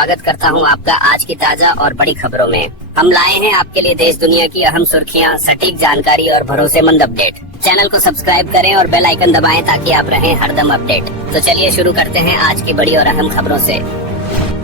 स्वागत करता हूं आपका आज की ताजा और बड़ी खबरों में। हम लाए हैं आपके लिए देश दुनिया की अहम सुर्खियां, सटीक जानकारी और भरोसेमंद अपडेट। चैनल को सब्सक्राइब करें और बेल आइकन दबाएं ताकि आप रहें हरदम अपडेट। तो चलिए शुरू करते हैं आज की बड़ी और अहम खबरों से।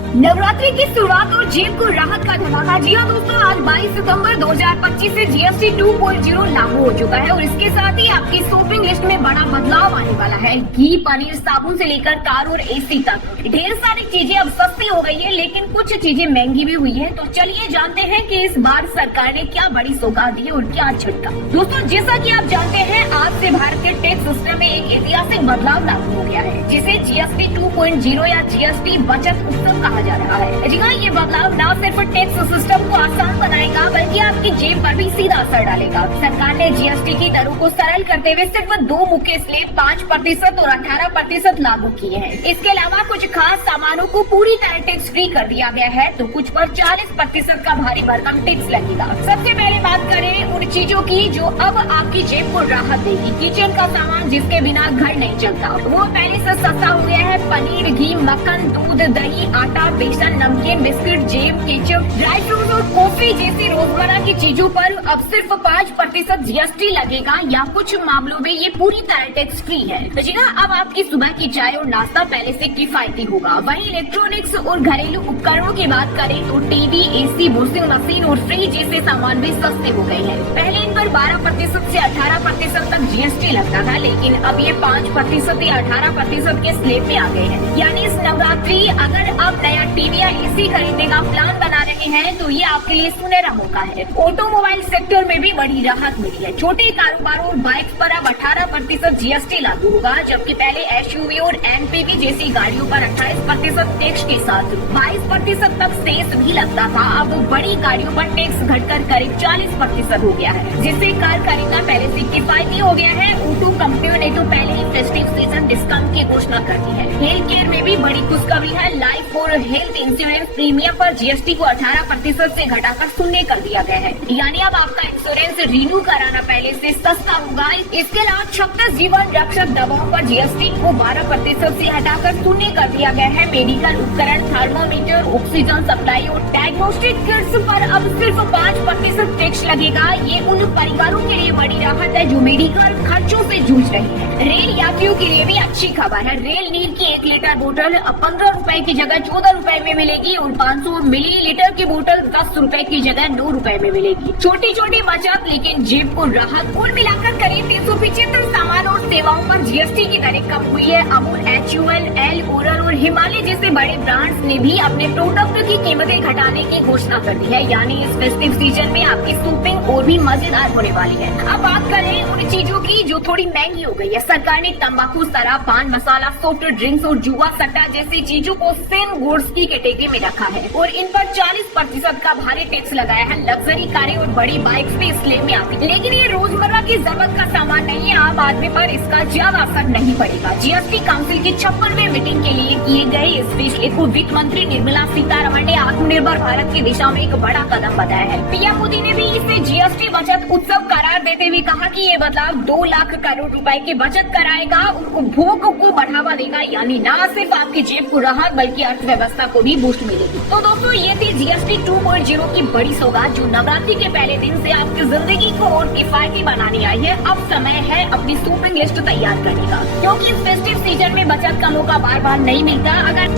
नवरात्रि की शुरुआत और जेब को राहत का धमाका। जी हाँ दोस्तों, आज 22 सितंबर 2025 से जीएसटी 2.0 लागू हो चुका है और इसके साथ ही आपकी शॉपिंग लिस्ट में बड़ा बदलाव आने वाला है। घी, पनीर, साबुन से लेकर कार और एसी तक ढेर सारी चीजें अब सस्ती हो गई है, लेकिन कुछ चीजें महंगी भी हुई है। तो चलिए जानते हैं कि इस बार सरकार ने क्या बड़ी सौगात दी और क्या झटका। दोस्तों, जैसा कि आप जानते हैं, आज से भारत के टैक्स सिस्टम में एक ऐतिहासिक बदलाव लागू हो गया है, जिसे जीएसटी 2.0 या जीएसटी बचत उत्सव कहा जा रहा है। जी हाँ, ये बदलाव न सिर्फ टैक्स सिस्टम को आसान बनाएगा बल्कि आपकी जेब पर भी सीधा असर डालेगा। सरकार ने जीएसटी की दरों को सरल करते हुए सिर्फ दो मुख्य स्लैब 5% और 18% लागू किए हैं। इसके अलावा कुछ खास सामानों को पूरी तरह टैक्स फ्री कर दिया गया है, तो कुछ पर 40% का भारी भरकम टैक्स लगेगा। सबसे पहले बात करें उन चीजों की जो अब आपकी जेब को राहत देगी। किचन का सामान जिसके बिना घर नहीं चलता, वो पहले से सस्ता हो गया है। पनीर, घी, मक्खन, दूध, दही, आटा, बेसन, नमकीन, biscuit, jam, ketchup, dry fruit और कॉफी जैसी रोजमर्रा की चीजों पर अब सिर्फ 5% जीएसटी लगेगा या कुछ मामलों में ये पूरी तरह टैक्स फ्री है। तो जी हाँ, अब आपकी सुबह की चाय और नाश्ता पहले से किफायती होगा। वहीं इलेक्ट्रॉनिक्स और घरेलू उपकरणों की बात करें तो टीवी, एसी, वॉशिंग मशीन और फ्रिज जैसे सामान भी सस्ते हो गए हैं। पहले इन पर 12% से 18% तक जीएसटी लगता था, लेकिन अब ये 5% या 18% के स्लैब में आ गए हैं। यानी इस नवरात्रि अगर आप नया टीवी या एसी खरीदने का प्लान बना रहे हैं तो ये आपके लिए सुनहरा मौका है। ऑटोमोबाइल सेक्टर में भी बड़ी राहत मिली है। छोटे कारोबारों और बाइक पर अब 18% जीएसटी लागू होगा, जबकि पहले एसयूवी और एमपीवी जैसी गाड़ियों पर 28% टैक्स के साथ 22% तक सेस भी लगता था। अब बड़ी गाड़ियों पर टैक्स घटकर करीब 40% हो गया है, जिससे कार खरीदना पहले से किफायती हो गया है। ऑटो कंपनियों ने तो पहले ही फेस्टिव सीजन डिस्काउंट की घोषणा कर दी है। हेल्थ केयर में भी बड़ी खुशखबरी है। लाइफ और हेल्थ इंश्योरेंस प्रीमियम पर जीएसटी को 18% से घटाकर 0 कर दिया गया है। यानी अब आपका इंश्योरेंस रिन्यू कराना पहले से सस्ता होगा। इसके अलावा 36 जीवन रक्षक दवाओं पर जीएसटी को 12% से हटाकर 0 कर दिया गया है। मेडिकल उपकरण, थर्मोमीटर, ऑक्सीजन सप्लाई और डायग्नोस्टिक किट्स पर अब सिर्फ 5% टैक्स लगेगा। ये उन परिवारों के लिए बड़ी राहत है जो मेडिकल खर्चों से जूझ रही है। रेल यात्रियों के लिए भी अच्छी खबर है। रेल नीर की 1 लीटर बोतल अब 15 रुपए की जगह 14 रुपए में मिलेगी और 500 मिलीलीटर की बोतल 10 रुपए की जगह 9 रुपए में मिलेगी। छोटी छोटी बचत लेकिन जेब को राहत। कुल मिलाकर करीब 375 सामान और सेवाओं पर जीएसटी की दरें कम हुई है। अमूल, HUL, एल, ओरल और हिमालय जैसे बड़े ब्रांड्स ने भी अपने प्रोडक्ट की कीमतें घटाने की घोषणा कर दी है। यानी इस फेस्टिव सीजन में आपकी शॉपिंग और भी मजेदार होने वाली है। अब बात करें उन चीजों की जो थोड़ी महंगी हो गई है। सरकार ने तंबाकू, शराब, पान मसाला, सॉफ्ट ड्रिंक्स और जुआ सट्टा जैसी चीजों को सेम गुड्स की कैटेगरी में रखा है और इन पर 40% का भारी टैक्स लगाया है। लग्जरी कारें और बड़ी बाइक्स भी स्लैब में आती है, लेकिन ये रोजमर्रा की जरूरत का सामान नहीं है। आम आदमी पर इसका ज्यादा असर नहीं पड़ेगा। जीएसटी काउंसिल की 56वीं मीटिंग के लिए किए गए इस फैसले को वित्त मंत्री निर्मला सीतारमण ने आत्मनिर्भर भारत की दिशा में एक बड़ा कदम बताया है। पीएम मोदी ने भी इसे जीएसटी बचत उत्सव करार देते हुए कहा कि ये बदलाव 2 लाख करोड़ रुपए की बचत कराएगा और उपभोग को बढ़ावा देगा। यानी न सिर्फ आपकी जेब को राहत बल्कि अर्थव्यवस्था को भी बूस्ट मिलेगी। तो दोस्तों, ये थी जीएसटी 2.0 की बड़ी सौगात जो नवरात्रि के पहले दिन से आपकी जिंदगी को और किफायती बनाने आई है। अब समय है अपनी शॉपिंग लिस्ट तैयार करने का, क्योंकि इस फेस्टिव सीजन में बचत का मौका बार बार नहीं मिलता। अगर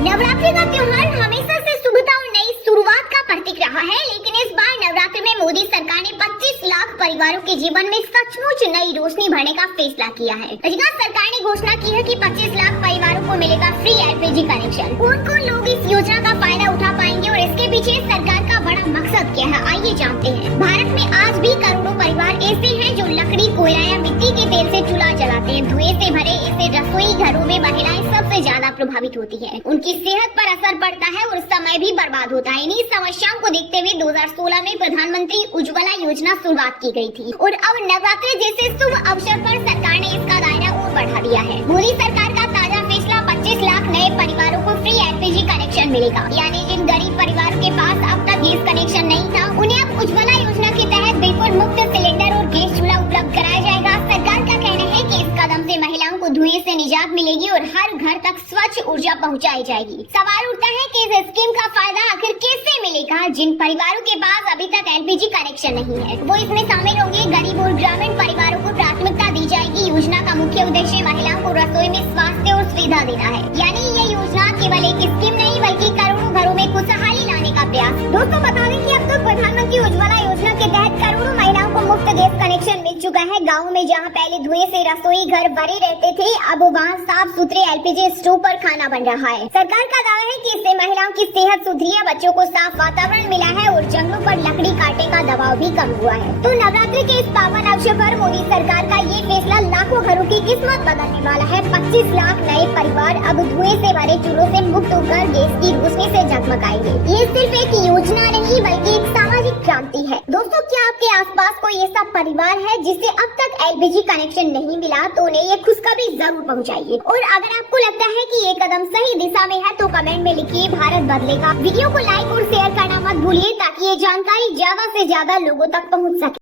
नवरात्रि का त्योहार हमेशा से शुभता और नई शुरुआत का प्रतीक रहा है, लेकिन इस बार नवरात्रि में मोदी सरकार ने 25 लाख परिवारों के जीवन में सचमुच नई रोशनी भरने का फैसला किया है। सरकार ने घोषणा की है कि 25 लाख परिवारों को मिलेगा फ्री एलपीजी कनेक्शन। कौन लोग इस योजना का फायदा उठा पाएंगे और इसके पीछे सरकार का बड़ा मकसद क्या है, आइए जानते हैं। भारत में आज भी करोड़ों परिवार ऐसे हैं जो लकड़ी, कोयला या मिट्टी के तेल से चूल्हा जलाते हैं। धुएं से भरे ऐसे रसोई घरों में महिलाएं सबसे ज्यादा प्रभावित होती है। उनकी सेहत पर असर पड़ता है और समय भी बर्बाद होता है। इन्हीं समस्याओं को देखते हुए 2016 में प्रधानमंत्री उज्ज्वला योजना शुरुआत की गई थी और अब नवरात्रि जैसे शुभ अवसर पर सरकार ने इसका दायरा और बढ़ा दिया है। मोदी सरकार का ताजा फैसला 25 लाख नए परिवारों को फ्री एलपीजी कनेक्शन मिलेगा। यानी जिन गरीब परिवारों के पास अब तक गैस कनेक्शन नहीं था, उन्हें अब उज्ज्वला योजना के तहत बिल्कुल मुफ्त सिलेंडर और गैस चूल्हा उपलब्ध कराया जाएगा। सरकार का कहना है कि इस कदम से महिलाओं को धुएं से निजात मिलेगी और हर घर तक स्वच्छ ऊर्जा पहुंचाई जाएगी। सवाल उठता है कि इस स्कीम का फायदा आखिर किससे मिलेगा? जिन परिवारों के पास अभी तक एलपीजी कनेक्शन नहीं है वो इसमें शामिल होंगे। गरीब और ग्रामीण परिवारों को प्राथमिकता दी जाएगी। योजना का मुख्य उद्देश्य महिलाओं को रसोई में स्वास्थ्य और सुविधा देना है। यानी ये योजना केवल एक स्कीम नहीं बल्कि करोड़ों घरों में खुशहाली लाने का प्रयास। दोस्तों बता दें कि अब तक प्रधानमंत्री उज्ज्वला योजना के तहत करोड़ों महिलाओं को मुफ्त गैस कनेक्शन मिल चुका है। गाँव में जहाँ पहले धुएं से रसोई घर भरे रहते थे, अब वहाँ साफ सुथरे एलपीजी स्टोव पर खाना बन रहा है। सरकार का दावा है कि इससे महिलाओं की सेहत सुधरी है, बच्चों को साफ वातावरण मिला है और जंगलों पर लकड़ी काटने का दबाव भी कम हुआ है। तो नवरात्रि के इस पावन अवसर पर मोदी सरकार का ये फैसला लाखों घरों की किस्मत बदलने वाला है। 25 लाख नए परिवार अब धुएं से भरे चूल्हों से मुक्त होकर गैस की रोशनी से जगमगाएंगे। ये सिर्फ एक योजना नहीं बल्कि एक सामाजिक क्रांति है। दोस्तों क्या आपके आसपास कोई ऐसा परिवार है जिसे अब तक एलपीजी कनेक्शन नहीं मिला? तो उन्हें ये खुशखबरी जरूर पहुंचाइए। और अगर आपको लगता है कि ये कदम सही दिशा में है तो कमेंट में लिखिए भारत बदलेगा। वीडियो को लाइक और शेयर करना मत भूलिए ताकि ये जानकारी ज्यादा से ज्यादा लोगों तक पहुंच सके।